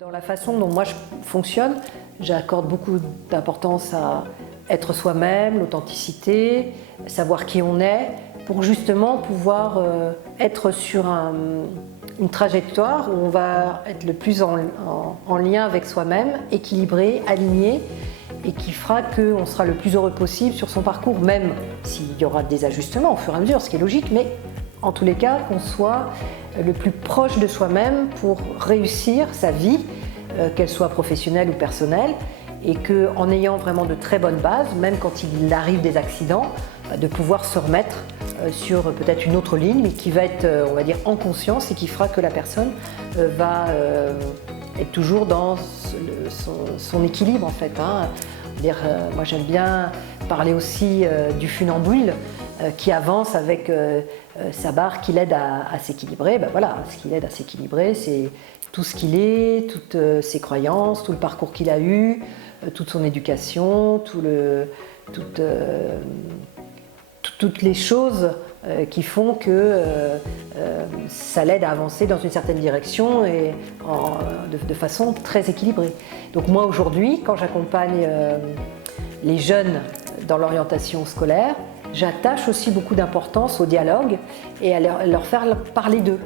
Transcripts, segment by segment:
Dans la façon dont moi je fonctionne, j'accorde beaucoup d'importance à être soi-même, l'authenticité, savoir qui on est, pour justement pouvoir être sur une trajectoire où on va être le plus en lien avec soi-même, équilibré, aligné, et qui fera qu'on sera le plus heureux possible sur son parcours, même s'il y aura des ajustements au fur et à mesure, ce qui est logique, mais en tous les cas qu'on soit le plus proche de soi-même pour réussir sa vie, qu'elle soit professionnelle ou personnelle, et qu'en ayant vraiment de très bonnes bases, même quand il arrive des accidents, de pouvoir se remettre sur peut-être une autre ligne, mais qui va être, on va dire, en conscience et qui fera que la personne va être toujours dans son équilibre en fait. Moi j'aime bien parler aussi du funambule qui avance avec sa barre qui l'aide à s'équilibrer. Voilà, ce qui l'aide à s'équilibrer, c'est tout ce qu'il est, toutes ses croyances, tout le parcours qu'il a eu, toute son éducation, toutes les choses qui font que ça l'aide à avancer dans une certaine direction et de façon très équilibrée. Donc moi aujourd'hui, quand j'accompagne les jeunes dans l'orientation scolaire, j'attache aussi beaucoup d'importance au dialogue et à leur faire parler d'eux.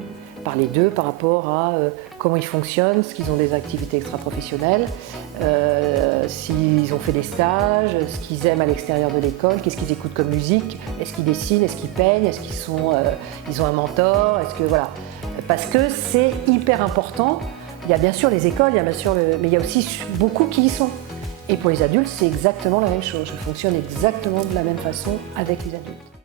Parler d'eux par rapport à comment ils fonctionnent, s'ils ont des activités extra-professionnelles, s'ils ont fait des stages, ce qu'ils aiment à l'extérieur de l'école, qu'est-ce qu'ils écoutent comme musique, est-ce qu'ils dessinent, est-ce qu'ils peignent, est-ce qu'ils ont un mentor, voilà. Parce que c'est hyper important. Il y a bien sûr les écoles, mais il y a aussi beaucoup qui y sont. Et pour les adultes, c'est exactement la même chose. Je fonctionne exactement de la même façon avec les adultes.